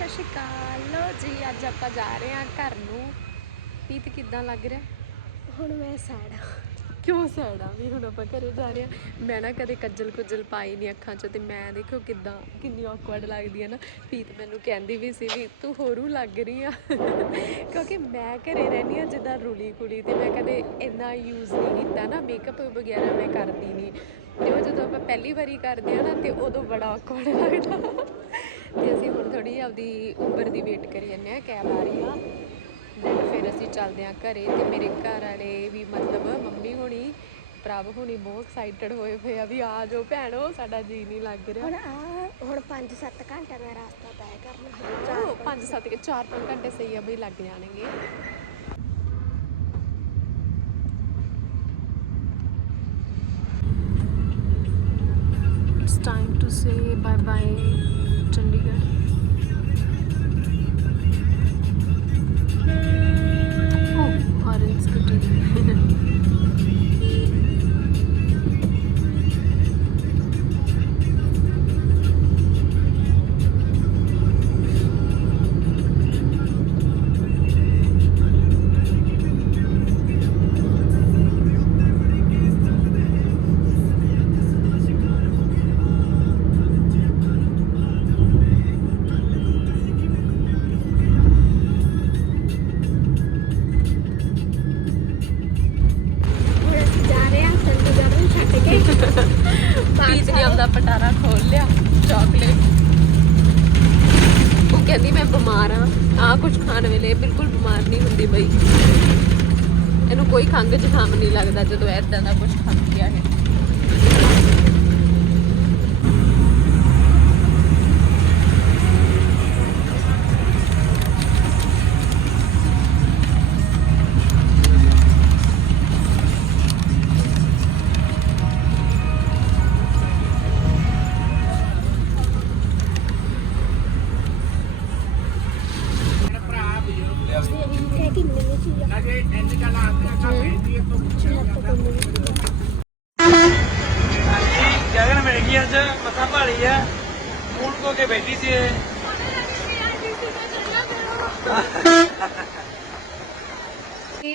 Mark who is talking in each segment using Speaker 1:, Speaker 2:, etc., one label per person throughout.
Speaker 1: ਸਤਿ ਸ਼੍ਰੀ ਅਕਾਲ ਲੋ ਜੀ ਅੱਜ ਆਪਾਂ ਜਾ ਰਹੇ ਹਾਂ ਘਰ ਨੂੰ। ਪੀਤ ਕਿੱਦਾਂ ਲੱਗ ਰਿਹਾ?
Speaker 2: ਹੁਣ ਮੈਂ ਸੈਡ
Speaker 1: ਕਿਉਂ ਸੈੜਾ ਵੀ ਹੁਣ ਆਪਾਂ ਘਰੇ ਜਾ ਰਹੇ ਹਾਂ। ਮੈਂ ਨਾ ਕਦੇ ਕੱਜਲ ਕੁਜਲ ਪਾਈ ਨਹੀਂ ਅੱਖਾਂ 'ਚ ਤੇ ਮੈਂ ਦੇਖੋ ਕਿੱਦਾਂ ਕਿੰਨੀ ਔਕਵਰਡ ਲੱਗਦੀ ਹੈ ਨਾ। ਪੀਤ ਮੈਨੂੰ ਕਹਿੰਦੀ ਵੀ ਸੀ ਵੀ ਤੂੰ ਹੋਰੂ ਲੱਗ ਰਹੀ ਆ। ਕਿਉਂਕਿ ਮੈਂ ਘਰੇ ਰਹਿੰਦੀ ਆ ਜਿੱਦਾਂ ਰੁਲੀ ਕੁੜੀ ਤੇ ਮੈਂ ਕਦੇ ਇੰਨਾ ਯੂਜ਼ ਨਹੀਂ ਕੀਤਾ ਨਾ। ਮੇਕਅਪ ਵਗੈਰਾ ਮੈਂ ਕਰਦੀ ਨਹੀਂ ਤੇ ਉਹ ਜਦੋਂ ਆਪਾਂ ਪਹਿਲੀ ਵਾਰੀ ਕਰਦੇ ਆ ਨਾ ਤੇ ਉਦੋਂ ਬੜਾ ਔਕਵਰਡ ਲੱਗਦਾ। ਤੇ ਅਸੀਂ ਹੁਣ ਥੋੜੀ ਆਪਦੀ ਉਬਰ ਦੀ ਵੇਟ ਕਰੀ ਜਾਂਦੇ ਆ ਕੈਬ ਆ ਰਹੀ ਆ। ਦੈਨ ਫਿਰ ਅਸੀਂ ਚੱਲਦੇ ਹਾਂ ਘਰੇ ਤੇ ਮੇਰੇ ਘਰ ਵਾਲੇ ਵੀ ਮਤਲਬ ਮੰਮੀ ਹੋਣੀ ਪ੍ਰਭ ਹੋਣੀ ਬਹੁਤ ਐਕਸਾਈਟਡ ਹੋਏ ਪਏ ਆ ਵੀ ਆ ਜਾਓ ਭੈਣੋ ਸਾਡਾ ਜੀ ਨਹੀਂ ਲੱਗ ਰਿਹਾ।
Speaker 2: ਹੁਣ ਆ ਹੁਣ 5-7 ਘੰਟੇ ਦਾ ਰਸਤਾ ਤੈਅ ਕਰਨਾ ਹੈ
Speaker 1: ਉਹ 5 7 ਕੇ 4 5 ਘੰਟੇ ਸਹੀ ਆ ਬਈ ਲੱਗ ਜਾਣਗੇ। It's time to say bye bye Chandigarh. ਪੀਤ ਪਟਾਰਾ ਖੋਲ ਲਿਆ ਚਾਕਲੇਟ ਉਹ ਕਹਿੰਦੀ ਮੈਂ ਬਿਮਾਰ ਆ ਆ ਕੁਝ ਖਾਣ ਵੇਲੇ ਬਿਲਕੁਲ ਬਿਮਾਰ ਨਹੀਂ ਹੁੰਦੀ ਬਈ। ਇਹਨੂੰ ਕੋਈ ਖੰਘ ਜ਼ੁਕਾਮ ਨਹੀਂ ਲੱਗਦਾ ਜਦੋਂ ਐਦਾਂ ਦਾ ਕੁਝ ਖਾਂਦੀ ਆ ਇਹ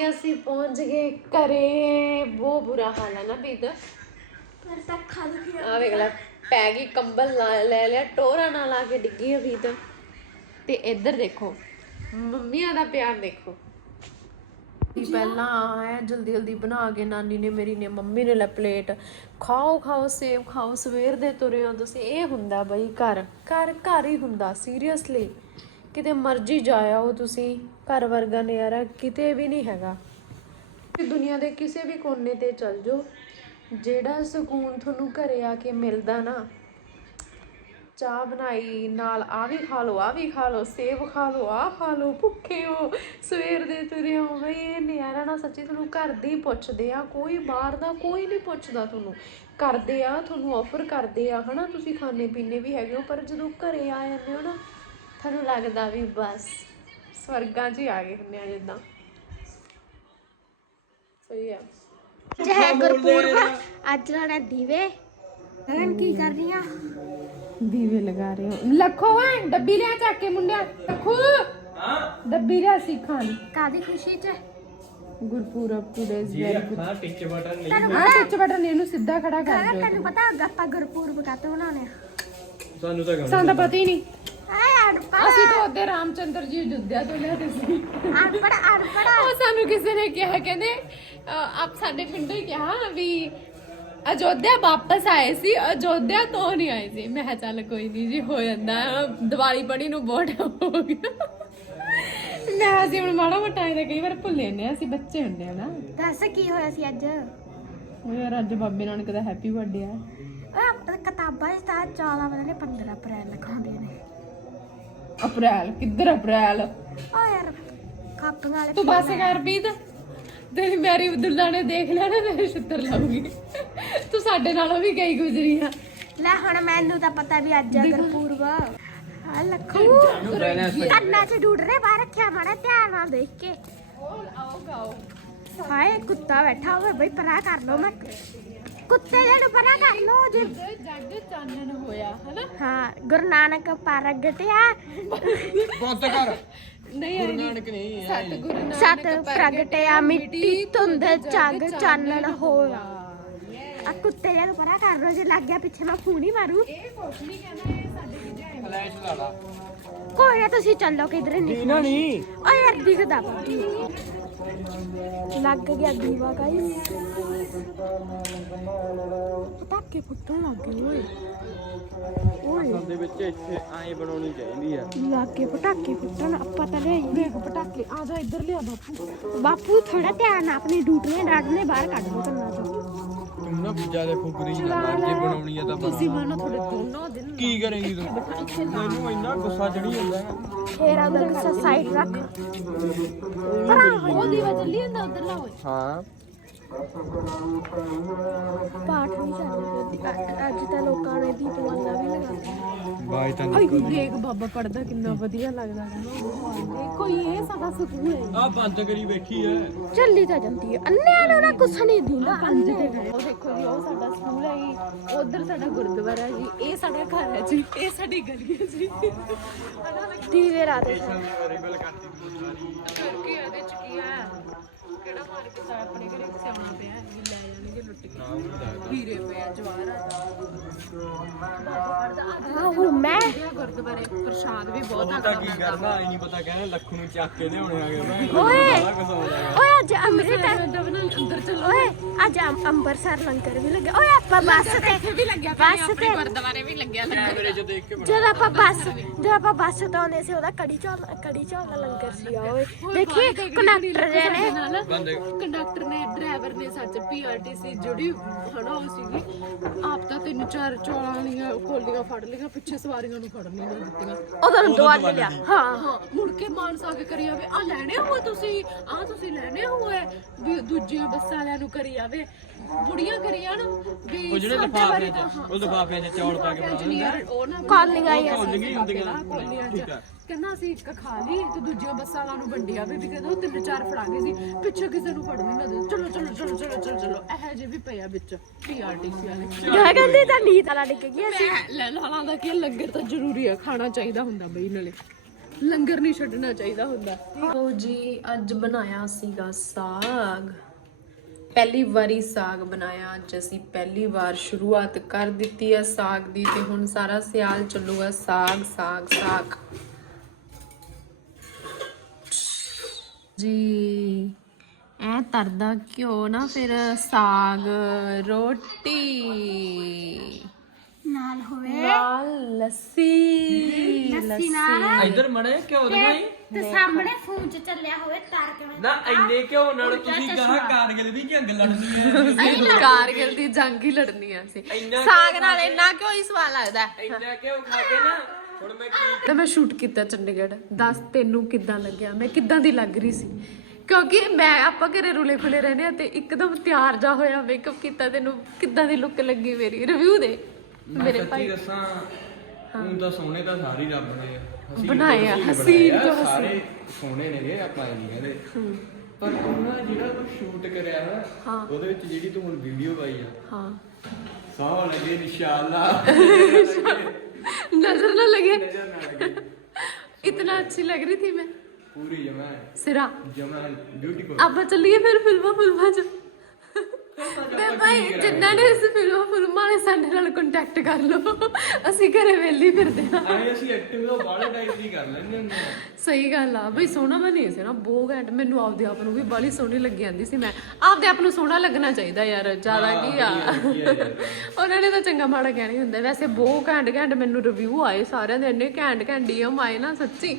Speaker 1: ਅਸੀਂ ਪਹੁੰਚ ਗਏ ਘਰੇ। ਬਹੁਤ ਬੁਰਾ ਹਾਲ ਹੈ ਨਾ ਪੀਤ
Speaker 2: ਪਰ ਤਾਂ ਖਾ ਲਈ
Speaker 1: ਆ ਵੇਖ ਲੈ ਪੈ ਗਈ ਕੰਬਲ ਲਾ- ਲੈ ਲਿਆ ਟੋਰਾ ਨਾਲ ਲਾ ਕੇ ਡਿੱਗੀ ਆ ਪੀਤ ਤੇ ਇੱਧਰ ਦੇਖੋ ਮੰਮੀਆਂ ਦਾ ਪਿਆਰ ਦੇਖੋ। ਵੀ ਪਹਿਲਾਂ ਆਇਆ ਜਲਦੀ ਜਲਦੀ ਬਣਾ ਕੇ ਨਾਨੀ ਨੇ ਮੇਰੀ ਨੇ ਮੰਮੀ ਨੇ ਲੈ ਪਲੇਟ। ਖਾਓ ਖਾਓ ਸੇਬ ਖਾਓ ਸਵੇਰ ਦੇ ਤੁਰੇ ਹੋ ਤੁਸੀਂ। ਇਹ ਹੁੰਦਾ ਬਈ ਘਰ। ਘਰ ਘਰ ਹੀ ਹੁੰਦਾ ਸੀਰੀਅਸਲੀ। ਕਿਤੇ ਮਰਜ਼ੀ ਜਾਇਓ ਤੁਸੀਂ, ਘਰ ਵਰਗਾ ਨਜ਼ਾਰਾ ਕਿਤੇ ਵੀ ਨਹੀਂ ਹੈਗਾ। ਕਿ ਦੁਨੀਆ ਦੇ ਕਿਸੇ ਵੀ ਕੋਨੇ ਤੇ ਚੱਲ ਜਾਓ, ਜਿਹੜਾ ਸਕੂਨ ਤੁਹਾਨੂੰ ਘਰੇ ਆ ਕੇ ਮਿਲਦਾ ਨਾ, ਚਾਹ ਬਣਾਈ, ਨਾਲ ਆ ਵੀ ਖਾ ਲਓ ਆ ਵੀ ਖਾ ਲਓ, ਸੇਬ ਖਾ ਲਓ ਆ ਖਾ ਲਓ, ਭੁੱਖੇ ਹੋ, ਸਵੇਰ ਦੇ ਤੁਰੇ ਹੋ, ਬਈ ਇਹ ਨਿਆਰਾ ਨਾ ਸੱਚੀ ਤੁਹਾਨੂੰ ਘਰ ਦੇ ਹੀ ਪੁੱਛਦੇ ਆ, ਕੋਈ ਬਾਹਰ ਦਾ ਕੋਈ ਨਹੀਂ ਪੁੱਛਦਾ ਤੁਹਾਨੂੰ। ਕਰਦੇ ਆ, ਤੁਹਾਨੂੰ ਆਫਰ ਕਰਦੇ ਆ, ਹਨਾ, ਤੁਸੀਂ ਖਾਣੇ ਪੀਣੇ ਵੀ ਹੈਗੇ ਹੋ, ਪਰ ਜਦੋਂ ਘਰੇ ਆ ਜਾਂਦੇ ਹੋ ਨਾ ਤੁਹਾਨੂੰ ਲੱਗਦਾ ਵੀ ਬਸ ਸਵਰਗਾਂ 'ਚ ਹੀ ਆ ਗਏ ਹੁੰਦੇ ਆ ਜਿੱਦਾਂ। ਸਹੀ ਆ।
Speaker 2: ਜੈ ਗੁਰਪੂਰਬ। ਅੱਜ ਲਾਣਾ ਦੀਵੇ। ਗਗਨ ਕੀ ਕਰ ਰਹੀ ਆ
Speaker 1: ਦੀਵੇ ਲਗਾ ਰਹੇ ਹੋ ਲੱਖੋ ਓਏ ਡੱਬੀ ਲਿਆ ਚੱਕ ਕੇ ਮੁੰਡਿਆ। ਲੱਖੋ।
Speaker 3: ਹਾਂ।
Speaker 1: ਡੱਬੀ ਲਿਆ ਸਿੱਖਾਂ ਦੀ
Speaker 2: ਕਾਦੀ ਖੁਸ਼ੀ ਚ?
Speaker 1: ਗੁਰਪੂਰਬ ਟੁਡੇ ਇਜ਼
Speaker 3: ਜੀ
Speaker 1: ਵੈਰੀ ਗੁੱਡ
Speaker 3: ਬਟਨ
Speaker 2: ਤੈਨੂੰ
Speaker 1: ਹਾਂ ਟਿੱਚ ਬਟਨ ਇਹਨੂੰ ਸਿੱਧਾ ਖੜਾ ਕਰ ਦਿਓ।
Speaker 2: ਤੈਨੂੰ ਪਤਾ ਆਪਾਂ ਗੁਰਪੂਰਬ ਕਾਤੇ ਬਣਾਉਣੇ ਆ
Speaker 3: ਸਾਨੂੰ ਤਾਂ
Speaker 1: ਸਾਨੂੰ ਤਾਂ ਪਤਾ ਹੀ ਨਹੀਂ।
Speaker 2: ਅਨਪੜ੍ਹ
Speaker 1: ਅਸੀਂ ਤਾਂ ਉਹਦੇ ਰਾਮਚੰਦਰ ਜੀ ਅਯੁੱਧਿਆ ਤੋਂ ਲਿਆਦੇ ਸੀ।
Speaker 2: ਅਨਪੜ੍ਹ ਅਨਪੜ੍ਹ
Speaker 1: ਉਹ ਸਾਨੂੰ ਕਿਸੇ ਨੇ ਕਿਹਾ ਕਹਿੰਦੇ ਅਹ, ਆਪ ਸਾਡੇ ਪਿੰਡੋਂ ਹੀ ਕਿਹਾ ਵੀ ਅਯੋਧਿਆ ਵਾਪਸ ਆਏ ਸੀ ਅਯੋਧਿਆ ਤੋਂ ਨਹੀਂ ਆਏ ਸੀ। ਮੈਂ ਕਿਹਾ ਚੱਲ ਕੋਈ ਨਹੀਂ ਜੀ ਹੋ ਜਾਂਦਾ। ਦੀਵਾਲੀ ਬੜੀ ਨੂੰ ਬਹੁਤ ਹੋ ਗਿਆ। ਮੈਂ ਅਸੀਂ ਹੁਣ ਮਾੜਾ ਮੋਟਾ ਇਹਦਾ ਕਈ ਵਾਰ ਭੁੱਲ ਜਾਂਦੇ ਹਾਂ ਅਸੀਂ ਬੱਚੇ ਹੁੰਦੇ ਆ ਨਾ।
Speaker 2: ਦੱਸ ਕੀ ਹੋਇਆ ਸੀ ਅੱਜ?
Speaker 1: ਉਹ ਯਾਰ ਅੱਜ ਬਾਬੇ ਨਾਨਕ ਦਾ ਹੈਪੀ ਬਰਥਡੇ ਆ।
Speaker 2: ਕਿਤਾਬਾਂ 'ਚ ਤਾਂ 14 ਪਤਾ ਨਹੀਂ 15 ਅਪ੍ਰੈਲ ਲਿਖਾਉਂਦੇ ਨੇ।
Speaker 1: ਅਪ੍ਰੈਲ ਕਿੱਧਰ ਅਪ੍ਰੈਲ?
Speaker 2: ਓ ਯਾਰ ਕਾਪੀਆਂ ਵਾਲੇ
Speaker 1: ਤੂੰ ਬਸ ਕਰ ਪੀਤ। ਤੇਰੀ ਮੈਰੀ ਦੁੱਲਾ ਨੇ ਦੇਖ ਨਾ ਤੇਰੇ ਛਿੱਤਰ ਲਾਉਗੀ ਤੂੰ ਸਾਡੇ ਨਾਲੋਂ ਵੀ ਗਈ ਗੁਜ਼ਰੀ ਆ।
Speaker 2: ਲੈ ਹੁਣ ਮੈਨੂੰ ਤਾਂ ਪਤਾ ਵੀ ਅੱਜ ਆ ਗੁਰਪੂਰਬ ਆ। ਲੱਖੂ ਕੰਨਾਂ 'ਚ ਡੂਡਰੇ ਬਾਹਰ ਰੱਖਿਆ ਮਾੜਾ ਧਿਆਨ ਨਾਲ ਦੇਖ ਕੇ।
Speaker 1: ਆਓ ਗਾਓ
Speaker 2: ਹਾਏ ਕੁੱਤਾ ਬੈਠਾ ਹੋਵੇ ਬਈ ਪਰਾ ਕਰ ਲਓ ਮੈਂ। ਕੁੱਤੇ ਜਿਹੇ ਨੂੰ ਪਰਾਂ ਕਰ ਲੋ ਜੇ।
Speaker 1: ਜੱਗ ਚਾਨਣ ਹੋਇਆ ਹਨਾ?
Speaker 2: ਹਾਂ ਗੁਰੂ ਨਾਨਕ ਪ੍ਰਗਟਿਆ
Speaker 4: ਬੰਦ ਕਰ।
Speaker 1: ਨਹੀਂ
Speaker 4: ਗੁਰੂ ਨਾਨਕ ਨਹੀਂ
Speaker 1: ਸਤ ਗੁਰੂ ਨਾਨਕ
Speaker 2: ਸਤ ਪ੍ਰਗਟਿਆ ਮਿੱਟੀ ਧੁੰਦ ਜਗ ਚਾਨਣ ਹੋਇਆ। ਆ ਕੁੱਤੇ ਜਿਹੇ ਨੂੰ ਪਰਾਂ ਕਰ ਲੋ ਜੇ ਲੱਗ ਗਿਆ ਪਿੱਛੇ ਮੈਂ ਫੂਣੀ ਮਾਰੂ।
Speaker 1: ਇਹ ਕੁਛ ਨਹੀਂ ਕਹਿੰਦਾ ਇਹ ਸਾਡੇ ਚੀਜ਼ਾਂ ਹੈ
Speaker 4: ਫਲੈਸ਼ ਲਾ ਲਾ।
Speaker 2: ਕੋਈ ਨਾ ਤੁਸੀਂ ਚੱਲੋ ਕਿਧਰੇ ਨਹੀਂ
Speaker 4: ਨਾ ਨਹੀਂ
Speaker 2: ਓਏ ਯਾਰ ਦਿਖਦਾ ਲੱਗ ਗਿਆ ਦੀਵਾ ਗਾਇਸ ਪਟਾਕੇ ਫੁੱਟਣ ਲੱਗ ਗਏ ਓਏ। ਓਏ।
Speaker 4: ਦੇ ਵਿੱਚ ਇੱਥੇ ਐਂ ਬਣਾਉਣੀ ਚਾਹੀਦੀ ਆ।
Speaker 2: ਲਾਗੇ ਪਟਾਕੇ ਫੁੱਟਣ ਆਪਾਂ ਤਾਂ ਲਿਆਈ
Speaker 1: ਦੇਖ ਪਟਾਕੇ। ਆ ਜਾ ਇੱਧਰ ਲਿਆ ਬਾਪੂ।
Speaker 2: ਬਾਪੂ ਥੋੜਾ ਧਿਆਨ ਆਪਣੀ ਡਿਊਟੀਆਂ ਡਾਟਨੇ ਬਾਹਰ ਕੱਢ ਲੋ ਕੰਨਾਂ
Speaker 4: ਤੂੰ ਨਾ ਜ਼ਿਆਦਾ ਫੁਕਰੀ ਨਾ ਕਰ ਜੇ ਬਣਾਉਣੀ ਆ ਤਾਂ
Speaker 1: ਤੁਸੀਂ ਮੈਨੂੰ ਤੁਹਾਡੇ ਦੋਨੋਂ ਦਿਨ
Speaker 4: ਕੀ ਕਰੇਂਗੀ ਤੂੰ? ਮੈਨੂੰ ਇੰਨਾ ਗੁੱਸਾ ਚੜੀ ਜਾਂਦਾ ਹੈ।
Speaker 2: ਫੇਰ ਉਹਦਾ ਗੁੱਸਾ ਸਾਈਡ ਰੱਖ।
Speaker 1: ਉਹ ਦੀਵਾ ਚੱਲੀ ਜਾਂਦਾ ਉਧਰ ਲਾ ਹੋਏ
Speaker 4: ਹਾਂ।
Speaker 2: ਪਾਠ ਨਹੀਂ ਚੱਲਦਾ ਅੱਜ ਤਾਂ ਲੋਕਾਂ ਨੇ ਦੀਪਮਾਲਾ ਵੀ ਲਗਾਤੀ
Speaker 4: ਬਾਈ ਤਾਂ
Speaker 1: ਦੇਖ ਬਾਬਾ ਪੜਦਾ ਕਿੰਨਾ ਵਧੀਆ ਲੱਗਦਾ ਹੈ। ਕੋਈ ਇਹ ਸਾਡਾ ਸਕੂਲ ਹੈ।
Speaker 4: ਆ ਬੰਦ ਕਰੀ ਬੈਠੀ ਐ
Speaker 2: ਚੱਲੀ ਤਾਂ ਜਾਂਦੀ ਹੈ। ਅੰਨਿਆਂ ਨੂੰ ਨਾ ਕੁਛ ਨਹੀਂ ਦਿੰਦਾ ਅੰਨੇ
Speaker 1: ਉਹ ਦੇਖੋ ਜੀ ਉਹ ਸਾਡਾ ਸਕੂਲ ਹੈ ਜੀ। ਉਧਰ ਸਾਡਾ ਗੁਰਦੁਆਰਾ ਹੈ ਜੀ। ਇਹ ਸਾਡਾ ਘਰ ਹੈ ਜੀ। ਇਹ ਸਾਡੀ ਗਲੀ ਹੈ ਜੀ।
Speaker 2: ਦੀਵੇ ਰਾਦੇ
Speaker 4: ਵੇਰੀਬਲ ਕਰਤੀ
Speaker 1: ਫਿਰ ਕੀ ਇਹਦੇ ਚ ਕੀ ਹੈ ਕਿਹੜਾ ਮਾਰ ਆਪਣੇ ਘਰੇ ਸਿਆਉਣਾ ਪਿਆ ਹੈ ਲੈ ਜਾਣਗੇ ਲੁੱਟ ਕੇ ਹੀਰੇ ਪਏ ਆ, ਜਵਾਹਰਾਤ ਬਾਬਾ ਪੜਦਾ ਅੱਜ
Speaker 2: ਆਹੋ ਮੈਂ
Speaker 1: ਇਹ ਗੁਰਦੁਆਰੇ ਪ੍ਰਸ਼ਾਦ ਵੀ ਬਹੁਤ
Speaker 4: ਤਾਂ
Speaker 1: ਤਗੜਾ
Speaker 4: ਕੀ
Speaker 1: ਮਿਲਦਾ
Speaker 4: ਕਰਨਾ ਐ ਨਹੀਂ ਪਤਾ ਕਹਿੰਦੇ ਲੱਖ ਨੂੰ ਚੱਕ ਕੇ ਲਿਆਉਣੇ ਆ ਗਏ। ਮੈਂ
Speaker 2: ਓਏ!
Speaker 4: ਬੜਾ ਕੁਝ ਆਉਂਦਾ ਹੈ
Speaker 2: ਓਏ ਅੱਜ ਅੰਮ੍ਰਿਤ
Speaker 1: ਅੰਦਰ ਚਲੋ।
Speaker 2: ਓਏ ਅੱਜ ਅੰਮ- ਅੰਮ੍ਰਿਤਸਰ ਲੰਗਰ ਵੀ ਲੱਗਿਆ। ਓਏ ਆਪਾਂ ਬੱਸ ਤੇ
Speaker 1: ਵੀ ਲੱਗਿਆ
Speaker 2: ਬੱਸ ਤੇ
Speaker 1: ਗੁਰਦੁਆਰੇ ਵੀ ਲੱਗਿਆ
Speaker 4: ਕੈਮਰੇ 'ਚ ਦੇਖ ਕੇ
Speaker 2: ਜਦ ਆਪਾਂ ਬੱਸ ਜਦ ਆਪਾਂ ਬੱਸ ਤੋਂ ਆਉਂਦੇ ਸੀ ਉਹਦਾ ਕੜੀ ਚੌਲ ਕੜੀ ਚੌਲ ਦਾ ਲੰਗਰ ਸੀ ਓਏ। ਦੇਖੀ ਨੇ
Speaker 1: ਕੰਡਕਟਰ ਨੇ ਡਰਾਈਵਰ ਨੇ ਸੱਚ ਪੀਆਰਟੀਸੀ ਜਿਹੜੀ ਹਨਾ ਉਹ ਸੀਗੀ ਆਪ ਤਾਂ ਤਿੰਨ ਚਾਰ ਚੌਲਾਂ ਵਾਲੀਆਂ ਕੋਲੀਆਂ ਫੜ ਲਈਆਂ ਪਿੱਛੇ ਸਵਾਰੀਆਂ ਨੂੰ ਫੜ ਨਹੀਂ ਦਿੱਤੀਆਂ।
Speaker 2: ਉਦੋਂ ਨੂੰ ਦਵਾ ਲਿਆ। ਹਾਂ
Speaker 1: ਹਾਂ ਮੁੜ ਕੇ ਮਾਨਸ ਆ ਕੇ ਕਰੀ ਜਾਵੇ ਆ ਲੈਣੇ ਹੋ ਤੁਸੀਂ ਆ ਤੁਸੀਂ ਲੈਣੇ ਹੋਏ ਵੀ ਦੂਜੀਆਂ ਬੱਸਾਂ ਵਾਲਿਆਂ ਨੂੰ ਕਰੀ ਜਾਵੇ ਬੁੜੀਆਂ ਕਰੀ ਜਾਣ ਵੀ
Speaker 4: ਉਹ ਜਿਹੜੇ ਲਿਫਾਫੇ 'ਚ
Speaker 1: ਹਾਂ,
Speaker 4: ਉਹ ਲਿਫਾਫੇ 'ਚ ਚੌਲ ਪਾ ਕੇ ਬਣਾ
Speaker 1: ਨਹੀਂ
Speaker 4: ਦਿੰਦਾ
Speaker 1: ਯਾਰ, ਉਹ ਨਾ
Speaker 2: ਕਾਲੀਆਂ ਹੀ
Speaker 4: ਭੁੱਲ ਗਈ ਹੁੰਦੀਆਂ
Speaker 1: ਕਾਲੀਆਂ 'ਚ।
Speaker 4: ਠੀਕ ਆ।
Speaker 1: ਕਹਿੰਦਾ ਅਸੀਂ ਇੱਕ ਖਾ ਲਈ ਤੇ ਦੂਜੀਆਂ ਬੱਸਾਂ ਵਾਲਾਂ ਨੂੰ ਵੰਡਿਆ ਵੀ ਵੀ ਕਹਿੰਦਾ ਉਹ ਤਿੰਨ ਚਾਰ ਫੜਾ ਗਏ ਸੀ ਪਿੱਛੇ ਕਿਸੇ ਨੂੰ ਫੜ ਨਹੀਂ ਨਾ ਦੇ ਚਲੋ ਚਲੋ ਚਲੋ ਚਲੋ ਚਲੋ ਚਲੋ। ਇਹ ਜੇ ਵੀ ਪਿਆ ਵਿੱਚ ਪੀਆਰਟੀਸੀ ਵਾਲੇ।
Speaker 2: ਮੈਂ ਕਹਿੰਦੀ ਤਾਂ ਨੀਂਦ ਵਾਲਾ ਡਿੱਗ ਗਿਆ ਸੀ।
Speaker 1: ਮੈਂ ਲੈ ਲਾਲਾਂ ਦਾ ਕੀ ਲੰਗਰ ਤਾਂ ਜ਼ਰੂਰੀ ਆ ਖਾਣਾ ਚਾਹੀਦਾ ਹੁੰਦਾ ਬਈ ਨਾਲੇ। ਲੰਗਰ ਨਹੀਂ ਛੱਡਣਾ ਚਾਹੀਦਾ ਹੁੰਦਾ। ਉਹ ਜੀ ਅੱਜ ਬਣਾਇਆ ਸੀਗਾ ਸਾਗ। ਪਹਿਲੀ ਵਾਰੀ ਸਾਗ ਬਣਾਇਆ, ਅੱਜ ਅਸੀਂ ਪਹਿਲੀ ਵਾਰ ਸ਼ੁਰੂਆਤ ਕਰ ਦਿੱਤੀ ਹੈ ਸਾਗ ਦੀ ਤੇ ਹੁਣ ਸਾਰਾ ਸਿਆਲ ਚੱਲੂਗਾ ਸਾਗ ਸਾਗ ਸਾਗ। ਜੀ, ਐ ਤਰਦਾ ਘਿਓ ਨਾ ਫਿਰ ਸਾਗ, ਰੋਟੀ।
Speaker 2: ਨਾਲ ਹੋਵੇ।
Speaker 1: ਨਾਲ ਲੱਸੀ।
Speaker 2: ਲੱਸੀ ਨਾਲ।
Speaker 4: ਇੱਧਰ ਮੜੇ ਕਿਉਂ ਦਿਖਾਈ
Speaker 2: ਤੇ ਸਾਹਮਣੇ ਫੋਨ 'ਚ ਚੱਲਿਆ ਹੋਵੇ ਤਾਰ ਕੇ
Speaker 4: ਨਾ ਇੰਨੇ ਕਿਉਂ ਨਾਲ ਤੁਸੀਂ ਕਹਾ ਕਾਰਗਿਲ ਦੀ ਜੰਗ ਲੜਨੀ ਹੈ
Speaker 1: ਅਸੀਂ ਕਾਰਗਿਲ ਦੀ ਜੰਗ ਹੀ ਲੜਨੀ ਆ ਸੀ ਸਾਗ ਨਾਲ ਇੰਨਾ ਕਿਉਂ ਹੀ ਸਵਾਦ ਲੱਗਦਾ?
Speaker 4: ਇੰਨਾ ਕਿਉਂ ਖਾ ਕੇ ਨਾ ਹੁਣ ਮੈਂ ਕੀ
Speaker 1: ਤੇ ਮੈਂ ਸ਼ੂਟ ਕੀਤਾ ਚੰਡੀਗੜ੍ਹ। ਦੱਸ ਤੈਨੂੰ ਕਿੱਦਾਂ ਲੱਗਿਆ? ਮੈਂ ਕਿੱਦਾਂ ਦੀ ਲੱਗ ਰਹੀ ਸੀ? ਕਿਉਂਕਿ ਮੈਂ ਆਪਾਂ ਘਰੇ ਰੁਲੇ ਖੁਲੇ ਰਹਿੰਦੇ ਆ ਤੇ ਇੱਕਦਮ ਤਿਆਰ ਜਾ ਹੋਇਆ ਮੇਕਅਪ ਕੀਤਾ ਤੈਨੂੰ। ਕਿੱਦਾਂ ਦੀ ਲੁੱਕ ਲੱਗੀ ਮੇਰੀ? ਰਿਵਿਊ ਦੇ। ਮੇਰੇ
Speaker 4: ਸੱਚੀ
Speaker 1: ਭਾਈ
Speaker 4: ਦੱਸਾਂ ਹੁਣ ਤਾਂ ਸੋਹਣੇ ਤਾਂ ਸਾਰੇ ਹੀ ਰੱਬ ਨੇ ਹਸੀਨ
Speaker 1: ਬਣਾਏ ਆ,
Speaker 4: ਤੋਂ
Speaker 1: ਹਸੀਨ
Speaker 4: ਬਣਾਏ ਆ,
Speaker 1: ਤੋਂ ਹਸੀਨ।
Speaker 4: ਸਾਰੇ ਸੋਹਣੇ ਨੇਗੇ ਆਪਾਂ ਇਹ ਨਹੀਂ ਕਹਿੰਦੇ ਪਰ ਤੂੰ ਨਾ ਜਿਹੜਾ ਤੂੰ ਸ਼ੂਟ ਕਰਿਆ ਨਾ
Speaker 1: ਹਾਂ।
Speaker 4: ਉਹਦੇ ਵਿੱਚ ਜਿਹੜੀ ਤੂੰ ਹੁਣ ਵੀਡੀਓ ਪਾਈ ਆ
Speaker 1: ਹਾਂ
Speaker 4: ਸਾਹ ਲੱਗੇ ਇਨਸ਼ਾਅੱਲਾ
Speaker 1: ਨਜ਼ਰ ਨਾ ਲਗੇ
Speaker 4: ਨਜ਼ਰ ਨਾ ਲੱਗੇ
Speaker 1: इतना अच्छी लग रही थी मैं
Speaker 4: ਪੂਰੀ ਜਮਾ
Speaker 1: सिरा
Speaker 4: ਜਮਾ ਬਿਊਟੀਫੁਲ
Speaker 1: ਆਪਾਂ ਚੱਲੀਏ ਫਿਰ ਫਿਲਮਾਂ ਫਿਲਮਾਂ ਚ ਤੇ ਭਾਈ ਜਿਨ੍ਹਾਂ ਨੇ ਇਸ ਫਿਲਮਾਂ ਫਿਲਮਾਂ ਵਾਲੇ ਸਾਡੇ ਨਾਲ ਕੰਟੈਕਟ ਕਰ ਲਓ। ਅਸੀਂ ਘਰੇ ਵੇਲੀ ਫਿਰਦੇ ਆ
Speaker 4: ਆਏ ਅਸੀਂ ਐਕਟਿਵ ਤੋਂ ਬਾਹਲੇ ਟਾਈਪ ਦੀ ਕਰ ਲੈਂਦੇ ਹੁੰਦੇ ਆ।
Speaker 1: ਸਹੀ ਗੱਲ ਆ। ਬਈ ਸੋਹਣਾ ਬਣੀ ਸੀ ਨਾ ਬਹੁਤ ਘੈਂਟ। ਮੈਨੂੰ ਆਪਦੇ ਆਪ ਨੂੰ ਵੀ ਬਾਲੀ ਸੋਹਣੀ ਲੱਗੀ ਜਾਂਦੀ ਸੀ ਮੈਂ। ਆਪਦੇ ਆਪ ਨੂੰ ਸੋਹਣਾ ਲੱਗਣਾ ਚਾਹੀਦਾ ਯਾਰ ਜ਼ਿਆਦਾ ਕੀ ਆ। ਉਹਨਾਂ ਨੇ ਤਾਂ ਚੰਗਾ ਮਾੜਾ ਕਹਿਣਾ ਹੀ ਹੁੰਦਾ। ਵੈਸੇ ਬਹੁਤ ਘੈਂਟ ਘੈਂਟ ਮੈਨੂੰ ਰਿਵਿਊ ਆਏ ਸਾਰਿਆਂ ਦੇ ਇੰਨੇ ਘੈਂਟ ਘੈਂਟ ਡੀਐਮ ਆਏ ਨਾ ਸੱਚੀ।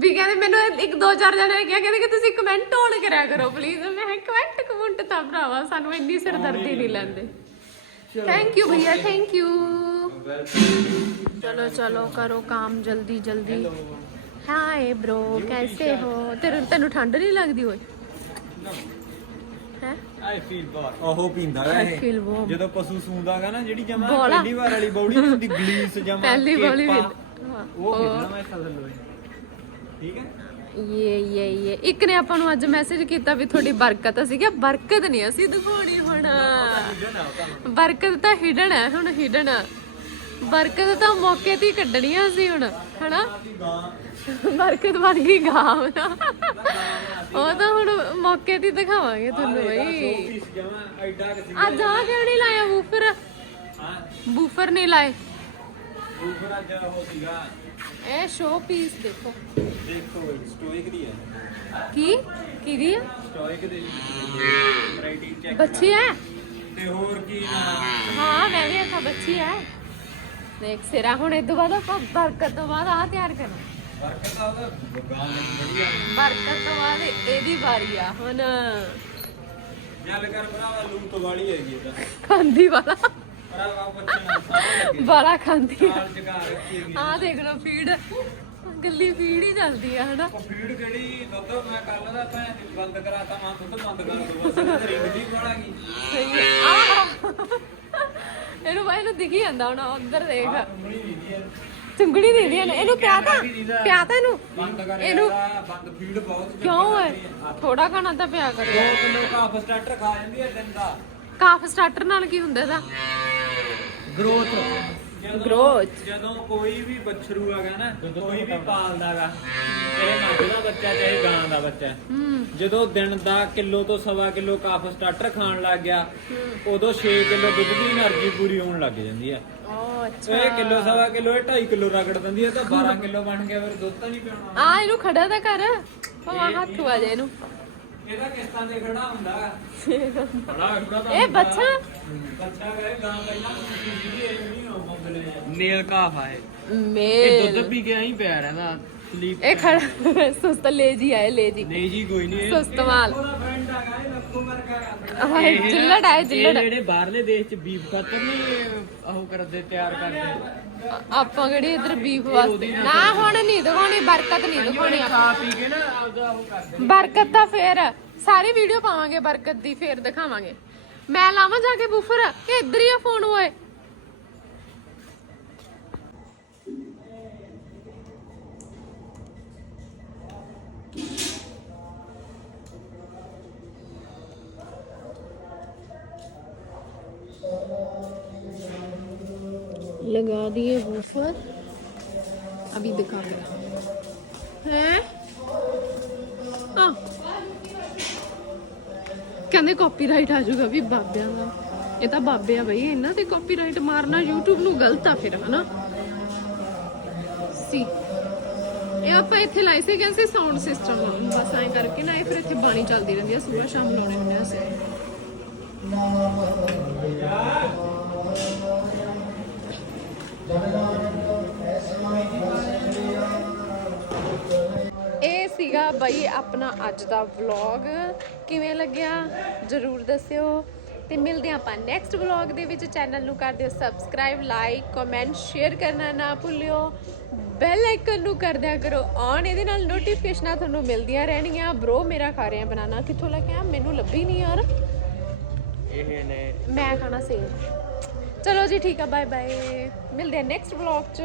Speaker 1: ਵੀ ਕਹਿੰਦੇ ਮੈਨੂੰ ਇੱਕ ਦੋ ਚਾਰ ਜਣੇ ਕਿਹਾ ਕਹਿੰਦੇ ਕਿ ਤੁਸੀਂ ਕਮੈਂਟ ਹੋਣ ਕਰਿਆ ਕਰੋ ਪਲੀਜ਼ ਮੈਂ ਕਿਹਾ ਕਮੈਂਟ ਕਮੁੰਟ ਤਾਂ ਭਰਾਵਾ ਸਾਨੂੰ ਇੰਨੀ ਸਿਰਦਰਦੀ ਨਹੀਂ ਲੈਂਦੇ। ਥੈਂਕ ਯੂ ਭਈਆ ਥੈਂਕ ਯੂ ਚਲੋ ਚਲੋ ਕਰੋ ਕੰਮ ਜਲਦੀ ਜਲਦੀ। ਹਾਏ ਬ్రో ਕੈਸੇ ਹੋ? ਤੈਨੂੰ ਤੈਨੂੰ ਠੰਡ ਨਹੀਂ ਲੱਗਦੀ ਹੋਈ ਹੈ?
Speaker 4: ਆਈ ਫੀਲ ਬਾਰ ਉਹ ਪੀਂਦਾ ਗਾ
Speaker 1: I feel warm.
Speaker 4: ਜਦੋਂ ਪਸ਼ੂ ਸੂੰਦਾਗਾ ਨਾ ਜਿਹੜੀ ਜਮਾ ਪਹਿਲੀ ਵਾਰ ਵਾਲੀ ਬੌੜੀ ਹੁੰਦੀ ਗਲੀਸ ਜਮਾ
Speaker 1: ਪਹਿਲੀ ਵਾਲੀ ਵੀ
Speaker 4: ਉਹ ਪੀਂਦਾ ਮੈਂ ਠੀਕ ਹੈ?
Speaker 1: ਯੇ ਇੱਕ ਨੇ ਆਪਾਂ ਨੂੰ ਅੱਜ ਮੈਸੇਜ ਕੀਤਾ ਵੀ ਤੁਹਾਡੀ ਬਰਕਤ ਅਸੀਂ ਕਿਹਾ ਬਰਕਤ ਨਹੀਂ ਅਸੀਂ ਦਿਖਾਉਣੀ ਹੁਣ। ਬਰਕਤ ਤਾਂ ਹਿਡਨ ਹੈ ਹੁਣ ਹਿਡਨ ਬਰਕਤ ਤਾਂ ਮੌਕੇ ਤੇ ਹੀ ਕੱਢਣੀ ਆ ਅਸੀਂ ਹੁਣ ਹਨਾ? ਬਰਕਤ ਬਣ ਗਈ ਗਾਂ ਉਹ ਤਾਂ ਹੁਣ ਮੌਕੇ ਤੇ ਦਿਖਾਵਾਂਗੇ ਤੁਹਾਨੂੰ ਬਈ। ਆ ਜਾ ਕਿਉਂ ਨਹੀਂ ਲਾਇਆ ਬੂਫਰ? ਬੂਫਰ ਨਹੀਂ ਲਾਏ। ਇਹ ਸ਼ੋ ਪੀਸ ਦੇਖੋ।
Speaker 3: ਦੇਖੋ ਸਟੋਇਕ ਦੀ ਹੈ।
Speaker 1: ਕੀ? ਕੀ ਆ
Speaker 3: ਸਟੋਇਕ ਦੀ ਵੈਰਾਈਟੀ ਚੈੱਕ
Speaker 1: ਬੱਚੀ ਹੈ?
Speaker 3: ਤੇ ਹੋਰ ਕੀ ਨਾ।
Speaker 1: ਹਾਂ ਮੈਂ ਵੀ ਆਖਾ ਬੱਚੀ ਹੈ। ਦੇਖ ਸਿਰਾ ਹੁਣ ਤੋਂ ਬਾਅਦ ਆਪਾਂ ਬਰਕਤ ਤੋਂ ਬਾਅਦ ਆ ਤਿਆਰ ਕਰਨਾ।
Speaker 3: ਵਰਕ ਦਾ ਵਧੀਆ
Speaker 1: ਬਰਕਤ ਤੋਂ ਬਾਅਦ ਇਹਦੀ ਵਾਰੀ ਆ ਹੁਣ।
Speaker 3: ਗੱਲ ਕਰ ਭਰਾਵਾ ਲੂਟ ਵਾਲੀ ਹੈਗੀ ਇਹ ਤਾਂ।
Speaker 1: ਵਾਲਾ। ਵਾਲਾ ਖਾਂਦੀ ਆ। ਆ। ਦੇਖ ਲਓ ਫੀਡ। ਗੱਲੀ ਫੀਡ ਹੀ ਚੱਲਦੀ ਆ ਹਨਾ?
Speaker 3: ਫੀਡ ਕਿਹੜੀ? ਦੁੱਧ ਮੈਂ ਕਰ ਲਦਾ ਭੈਣ ਦੀ ਬੰਦ ਕਰਾਤਾ ਮੈਂ ਦੁੱਧ ਬੰਦ ਕਰ ਦੋ ਬਸ ਰਿੰਗ ਦੀ ਵਾਲਾ ਕੀ?
Speaker 1: ਸਹੀ ਆਹ! ਇਹਨੂੰ ਬਾਈ ਨੂੰ ਦਿਖੀ ਜਾਂਦਾ ਹੁਣ ਉਧਰ ਦੇਖ।
Speaker 3: ਦੀ
Speaker 1: ਚੁੰਗੜੀ ਦੇ ਦੀ ਇਹਨੂੰ। ਪਿਆ ਤਾਂ ਪਿਆ ਤਾਂ ਇਹਨੂੰ।
Speaker 3: ਬੰਦ ਕਰ
Speaker 1: ਇਹਨੂੰ-
Speaker 3: ਬੰਦ ਫੀਡ ਬਹੁਤ
Speaker 1: ਕਿਉਂ ਹੈ ਥੋੜਾ ਖਾਣਾ ਤਾਂ ਪਿਆ ਕਰੇ।
Speaker 3: 2 ਕਿਲੋ ਕਾਫ ਸਟਾਰਟਰ ਖਾ ਜਾਂਦੀ ਹੈ ਦਿਨ ਦਾ।
Speaker 1: ਕਾਫ ਸਟਾਰਟਰ ਨਾਲ ਕੀ ਹੁੰਦਾ ਇਹਦਾ?
Speaker 3: Growth
Speaker 1: Growth.
Speaker 3: ਜਦੋਂ ਕੋਈ ਵੀ ਬੱਛਰੂ ਹੈਗਾ ਨਾ ਕੋਈ ਵੀ ਪਾਲਦਾਗਾ ਚਾਹੇ ਮੱਝ ਦਾ ਬੱਚਾ ਚਾਹੇ ਗਾਂ ਦਾ ਬੱਚਾ ਜਦੋਂ ਦਿਨ ਦਾ ਕਿਲੋ ਤੋਂ ਸਵਾ ਕਿਲੋ ਕਾਫ ਸਟਾਰਟਰ ਖਾਣ ਲੱਗ ਗਿਆ ਉਦੋਂ 6 ਕਿਲੋ ਦੁੱਧ ਦੀ એનર્ਜੀ ਪੂਰੀ ਹੋਣ ਲੱਗ ਜਾਂਦੀ ਹੈ
Speaker 1: ਓ
Speaker 3: ਕਿਲੋ ਸਵਾ ਕਿਲੋ ਇਹ 2.5 ਕਿਲੋ ਰਗੜ ਦਿੰਦੀ ਆ ਤਾਂ 12 ਕਿਲੋ ਬਣ ਗਿਆ ਫਿਰ ਦੁੱਧ ਤਾਂ ਨਹੀਂ ਪਿਆਉਣਾ।
Speaker 1: ਆ ਇਹਨੂੰ ਖੜਾ ਤਾਂ ਕਰ। ਭਾਵੇਂ ਹੱਥ ਵਾਜੇ ਇਹਨੂੰ।
Speaker 3: ਇਹਦਾ ਕਿਸ਼ਤਾਂ ਤੇ ਖੜਾ ਹੁੰਦਾ? ਖੜਾ ਖੜਾ ਤਾਂ
Speaker 1: ਇਹ ਬੱਚਾ?
Speaker 3: ਬੱਚਾ ਕਹੇ ਗਾਂ ਪਹਿਲਾਂ ਜਿਹੜੀ ਇਹ ਨਹੀਂ ਹੋ ਮੰਗਲੇ
Speaker 4: ਨੇਲ ਕਾਫ ਆਏ
Speaker 1: ਮੇਲ
Speaker 4: ਪੀ ਕੇ ਆਈ ਪਿਆ ਰਹਿੰਦਾ।
Speaker 1: ਇਹ ਖੜਾ ਸੁਸਤ ਲੇਜੀ ਆਏ ਲੇਜੀ
Speaker 4: ਨਹੀਂ ਜੀ ਕੋਈ ਨਹੀਂ।
Speaker 1: ਸੁਸਤ ਮਾਲ।
Speaker 3: ਉਹਦਾ ਫਰੈਂਡ ਹੈਗਾ ਇਹ ਲੱਖੋ ਵਰਗਾ
Speaker 1: ਹਾਏ ਜਿੱਲੜ ਆਏ ਜਿੱਲੜ।
Speaker 4: ਜਿਹੜੇ ਬਾਹਰਲੇ ਦੇਸ਼ ਚ ਬੀਫ ਖਾਤਰ ਨਹੀਂ ਉਹ ਕਰਦੇ ਤਿਆਰ ਕਰਦੇ।
Speaker 1: ਆ- ਆਪਾਂ ਕਿਹੜੀ ਇਧਰ ਬੀਫ ਵਾਸਤੇ? ਨਾ ਹੁਣ ਨਹੀਂ ਦਿਖਾਉਣੀ ਬਰਕਤ ਨਹੀਂ ਦਿਖਾਉਣੀ ਆਪਾਂ।
Speaker 4: ਖਾ ਪੀ ਕੇ ਨਾ ਆਪਦਾ ਉਹ ਕਰਦੇ
Speaker 1: ਬਰਕਤ ਤਾਂ ਫੇਰ ਸਾਰੀ ਵੀਡੀਓ ਪਾਵਾਂਗੇ ਬਰਕਤ ਦੀ ਫੇਰ ਦਿਖਾਵਾਂਗੇ। ਮੈਂ ਲਾਵਾਂ ਜਾ ਕੇ ਬੂਫਰ ਕਿ ਇੱਧਰ ਹੀ ਆ ਫੋਨ ਓਏ। दिए वूफर अभी दिखा रहा है ਆ ਕਹਿੰਦੇ ਕਾਪੀਰਾਈਟ ਆ ਜਾਊਗਾ ਵੀ ਬਾਬਿਆਂ ਦਾ ਇਹ ਤਾਂ ਬਾਬੇ ਆ ਬਈ ਇਹਨਾਂ ਤੇ ਕਾਪੀਰਾਈਟ ਮਾਰਨਾ YouTube ਨੂੰ ਗਲਤ ਆ ਫਿਰ ਹਨਾ ਸੀ ਇਹ ਆਪਾਂ ਇੱਥੇ ਲਾਈ ਸੀ ਕਹਿੰਦੇ ਸਾਊਂਡ ਸਿਸਟਮ ਲਾਉਣ ਬਸ ਐਂ ਕਰਕੇ ਨਾ ਇਹ ਫਿਰ ਇੱਥੇ ਬਾਣੀ ਚੱਲਦੀ ਰਹਿੰਦੀ ਆ ਸਵੇਰ ਸ਼ਾਮ ਲਾਉਣੇ ਹੁੰਦੇ ਆ ਅਸੀਂ ਇਹ ਸੀਗਾ ਬਈ ਆਪਣਾ ਅੱਜ ਦਾ ਵਲੌਗ ਕਿਵੇਂ ਲੱਗਿਆ? ਜਰੂਰ ਦੱਸਿਓ। ਤੇ ਮਿਲਦੇ ਆਪਾਂ ਨੈਕਸਟ ਵਲੌਗ ਦੇ ਵਿੱਚ। ਚੈਨਲ ਨੂੰ ਕਰ ਦਿਓ ਸਬਸਕ੍ਰਾਈਬ ਲਾਈਕ ਕਮੈਂਟ ਸ਼ੇਅਰ ਕਰਨਾ ਨਾ ਭੁੱਲਿਓ। ਬੈਲ ਆਈਕਨ ਨੂੰ ਕਰ ਦਿਆ ਕਰੋ। ਔਨ ਇਹਦੇ ਨਾਲ ਨੋਟੀਫਿਕੇਸ਼ਨਾਂ ਤੁਹਾਨੂੰ ਮਿਲਦੀਆਂ ਰਹਿਣਗੀਆਂ। ਬ్రో ਮੇਰਾ ਖਾ ਰਿਹਾ ਬਨਾਨਾ ਕਿੱਥੋਂ ਲੈ ਕੇ ਆ ਮੈਨੂੰ ਲੱਭੀ ਨਹੀਂ ਯਾਰ।
Speaker 4: ਇਹ ਨੇ
Speaker 1: ਮੈਂ ਖਾਣਾ ਸੇਬ ਚਲੋ ਜੀ ਠੀਕ ਆ ਬਾਏ ਬਾਏ ਮਿਲਦੇ ਹਾਂ ਨੈਕਸਟ ਵਲੌਗ 'ਚ।